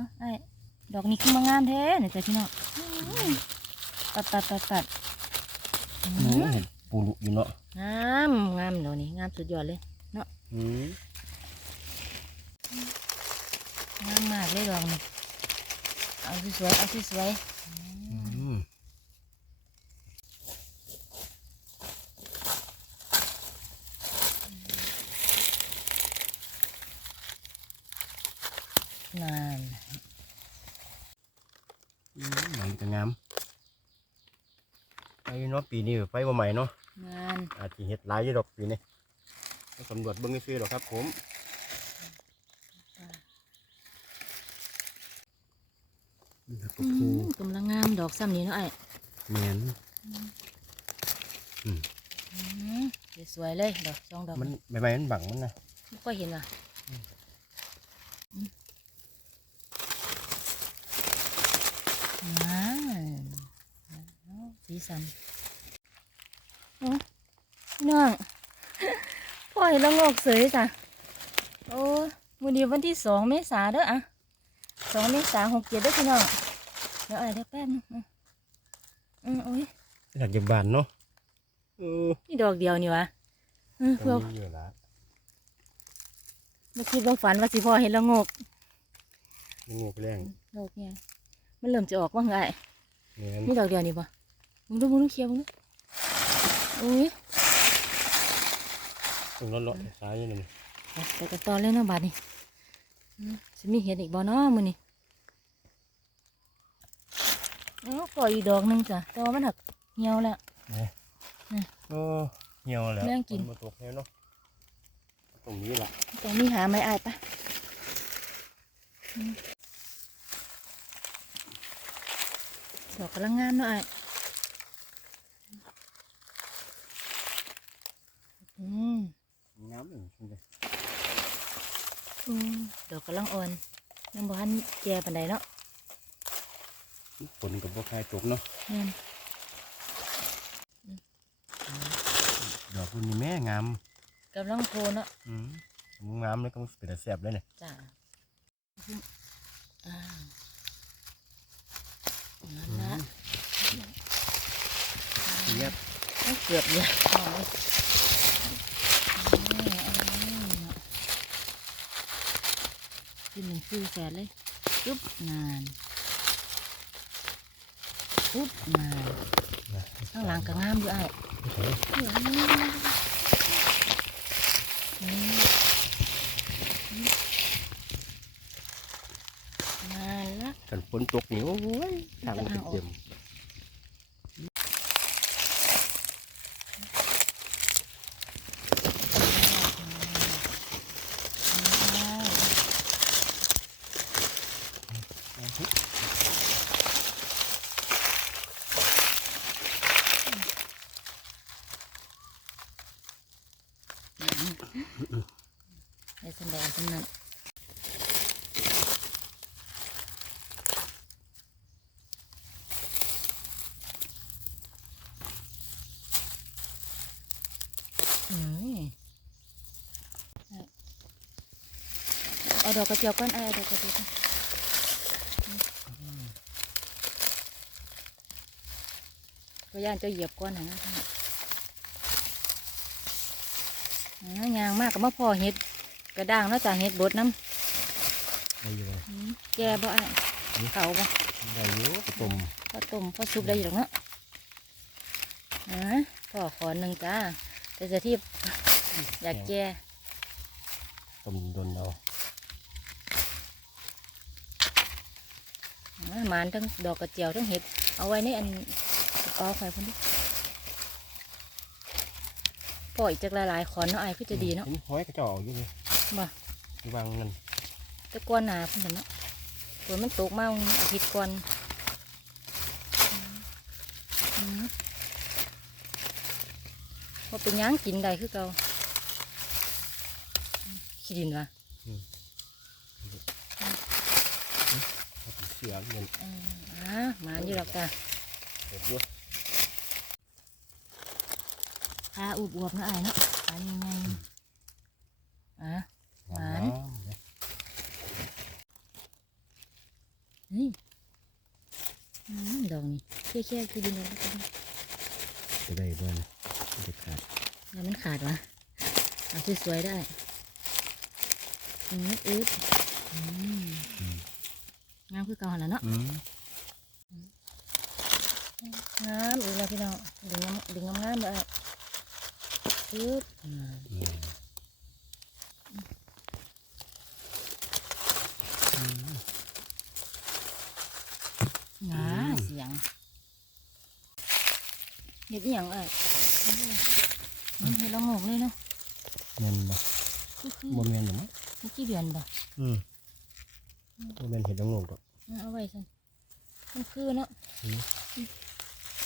เอาไอ้ดอกนี้ขึ้นมางามแท้เนี่ยจ้ะพี่น้องอุ้ยตัดตัดตัดตัดอืมเห็นปูรุอยู่เนาะงามงามเดี๋ยวนี้งามสุดยอดเลยอืมงามมากเลยดอกนี้เอาสวยๆเอาสวยอืม ๆนาน อืมหนังจะงามไป เนาะปีนี้ไปบ่ใหม่เนาะงานอาจจะเฮ็ดหลายอยู่ดอกปีนี้ไปสำรวจเบิ่งซื้อๆดอกครับผมนี่ครับอืโอ้โหมกำลังงามดอกซ้ำนี้เนาะไอ้แม่นอืมสวยๆเลยดอกสองดอกมันใบไม้มันบังมันนะไม่ค่อยเห็นอะอืมงามเอาสีสันโอ้ พี่น้องพ่อเห็นแล้วงอกเสยจ้ะโอ้วันนี้วันที่สองเมษาเด้ออะสองเมษาหกเจ็ดเด้อพี่น้องเดี๋ยวอะไรเดี๋ยวแป๊บนึงอืมอืมโอ้ยอยากเก็บบานเนาะเออนี่ดอกเดียวนี่วะอืมตรเพื่องนี้เยอะละไม่คิดว่าฝันว่าสิพ่อเห็นแล้วงอกมันงูกแรงดอกเนี่ยมันเริ่มจะออกว่าไงแม่นนี่ดอกเดียวนี่ปะมึงดูมึงดูเคลียร์มึงดู อุ้ยตรงนั้นเลาะซ้ายนี่นี่ไปกันต่อเลยเนาะบาดนี้อืมสิมีเห็ดอีกบ่เนาะมื้อนี้เอ้าปล่อยอีกดอกหนึงจ้ะแต่ว่ามันหักเหี่ยวแล้วเออเหี่ยวแล้วแม่งกินฝมาตกแล้วเนาะตรงนี้ล่ะแต่มีหาไม้อายปะอืมดอกกำลังงามเนาะอายอืม งามเลยคุณเลย อืม ดอกกำลังอ่อนยังบ่ทันแก่ปานใดเนาะฝนกับพวกใครตกเนาะแม่นดอกคุณนี่แม่งามกำลังโพเนาะอืมงามเลยก็เป็นแต่แสบเลยเนี่ยจ้าอ่านั่นละเงียบเอาเกือบเลยเอาเลยนี่เอาเลยเนาะขึ้นหนึ่ง คือแสนเลยจุ๊บนานปุ๊บนานข้างหลังก็งามอยู่ไอ้ายข้างหลังนี่นานละกันฝนตกนี่โอ้ยทางมันเป็นเต็ม ในสันแดงสำนันอืมเอาดอกกระเจียวก่อนเอาดอกกระเจียวก่อนก็ย่านจะเหยียบก้อนนะนะยางมากกับมะพร้าวเห็ด กระด้างเนาะจากเห็ดบดน้ได้อยู่เลยำอืมแก่บ่อ้ายเก่าบ่ได้อยู่กระตุ่มพอต้มพอซุปได้อยู่หรอกเนาะอ่าพ่อขอหนึ่งจ้าแต่จะที่อยากแก่ตุ่มโดนเอาอ่าหมานทั้งดอกกระเจียวทั้งเห็ดเอาไว้ในอันกระเป๋าไฟพุ่นดิพ่ออีกจากหลายๆขอนเนาะไอ้ายคือจะดีเนาะ ห็ห้อยกระเจอกอยู่เลย บ่ที่วางนั่นแตะกวนหนาพุ่นเนาะฝนมันตกมาอาทิตย์ก่อนอืมอืมว่าเป็นหยังกินได้คือเก่าอืมขี้ดินวะเอาเป็นเสือเงินอืมอ่าหมาอยู่หรอกจ้ะเห็ดอยู่ปลาอุบอวบๆเนาะไอ้ายเนาะปลาใหญ่ๆอะ หวาน งามเลย นี่อืมดอกนี่แค่แค่คือดินดอกนี่จะได้บ่นะเด็ดขาดแล้วมันขาดวะเอาสวยๆได้อืมอึดอืมงามคือเก่าหันละเนาะอืมงามอีกแล้วพี่น้องดึงงามดึงงามๆเลยอึดอ่า อืม หงาเสียง เห็ดอหย่างเอ้ยมันเห็ดละโงกเลยเนาะแม่นบ่คือคือบ่แม่นหรือมั้งเมื่อกี้เดือนบ่อืมบ่แม่นเห็ดละโงกดอกเอาไว้สิมันคือเนาะอืม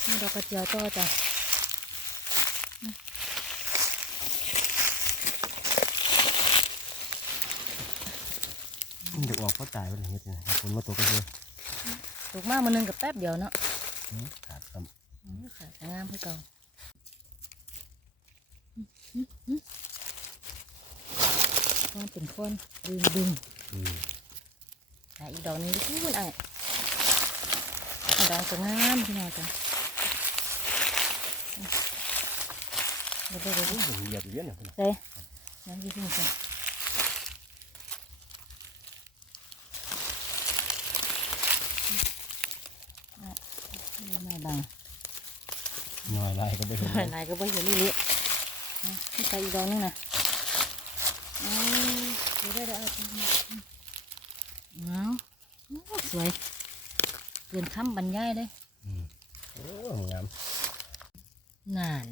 มีดอกกระเจียวต่อจ้ะมันจะออกเขาตายไปเลยเฮ็ดนะคนมาตกก็คือถูกมากมันนึงกับแป๊บเดียวเนาะอืมขาดคอืม ค่ะสวยงามคือเก่าอืมอืมอืมก้อนเป็นก้อนดึงดึงอีกดอกหนึงดิคุณไอ้ดอกก็งามพี่น้องจ้ะเดี๋ยวเดี๋ยวเดี๋ยวโอ้ยเหยียบอยู่เยอะเนี่ยเฮ้ยน้ำยี่ห้อกันไม่บัง น้อยลายก็ไม่เห็นลายลายก็ไม่เห็นนี่เลยนี่ใส่อีกดอกนึงนะเดี๋ยวได้ได้เอาไปเอาสวยเกินคำบรรยายเลยอืมโอ้งามนาน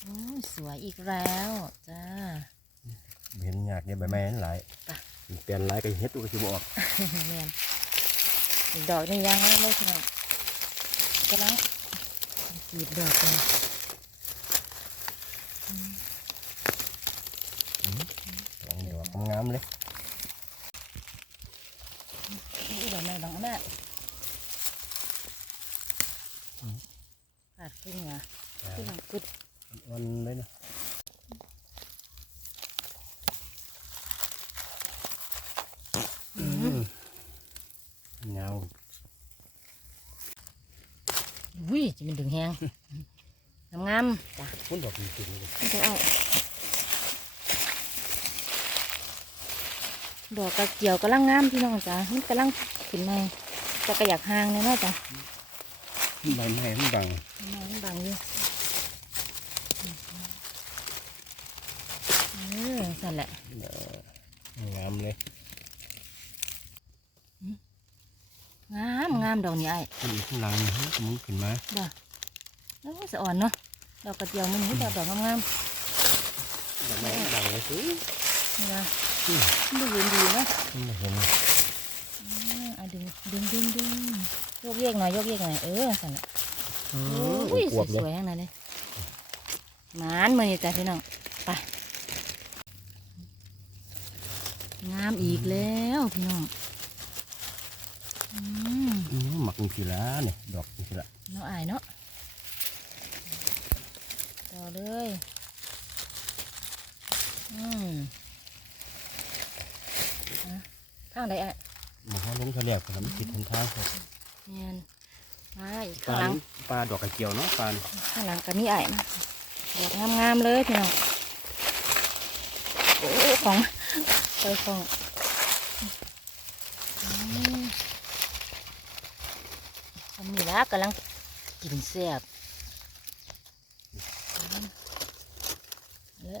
โอ้สวยอีกแล้วจ้าเห็นยากเนี่ยใบไม้หลายไปเปลี่ยนหลายก็เฮ็ดก็สิบออกแม่นดอกนี่ยังไม่เลยใช่ไหมกำลัง จีบดอกเลยสองดอกงามๆเลยนี่ดอกไม้บางอันน่ะขาดครึ่งเหรอครึ่งหลังกุดอ่อนเลยนะอืมเงา วิ่จะมันดึงแหงงามๆจ้ะพุ่นดอกจริงๆเลยจะเอาดอกกระเจียวกำลังงามพี่น้องจ้ะมันกำลังขึ้นมาจะกระอยากห่างเนี่ยเนาะจ้ะใบไม้มันบังมันบังอยู่เออสั่นแหละงามเลย งามงามดอกนี้ไอ้ขึ้นข้างหลังนี่มึงขึ้นมาบ่เออสะอ่อนเนาะดอกกระเจียวมันนี่ดอกดอกงามใบไม้มันบังเลยสิๆนี่นะมันดูยืนดีเนาะมันเห็นอืมอะดึงดึงดึงดึงยกเยกหน่อยยกเยกหน่อยเออสั่นแหละอืโอ้ยอวบสเลยวยๆทั้งนั้นเลยหมานมาเนี่ยจ้ะพี่น้องไปงามอีกแล้วพี่น้องอืมอืม หมักมีสีละเนี่ยดอกมีสีละเนาะอายเนาะต่อเลยอืมอะข้างใดอะหมันเขาลงทะเลกแล้วมันติดทนทางครับแมนไปปลางข้างหลังปลาดอกกระเจียวเนาะปลาข้างหลังกันนี่ไอ้นะดอกงามๆเลยพี่น้องโอ้ของไปของอืมอั นนี้ละกำลังกินแซ่บอืมเลย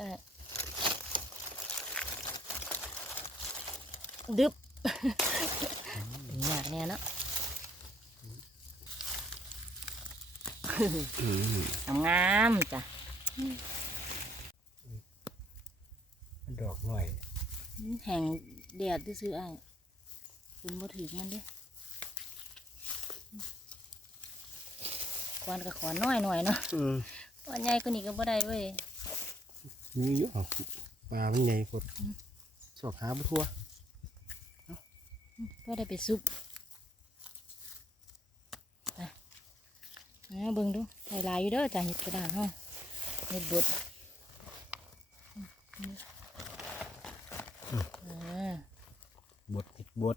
ไอ้ดึบถึงหนักแน่เนาะอืมงามๆจ้ะดอกหน่อย แห่งแดดที่ซื้อๆไอ้ายคุณบ่ถือมันเด้ ควันกับขอนน้อยหน่อยเนาะอืมควันใหญ่ก็นี่ก็บ่ได้เว้ยมีอยู่อะปลามันใหญ่กดอืมสอกหาบ่ทั่วก็ได้ไปซุปไปเอาเบิ่งดูใส่ลายอยู่เด้อจ้ะเห็ดกระดาษเฮาเห็ดบดเออบดเห็ดบด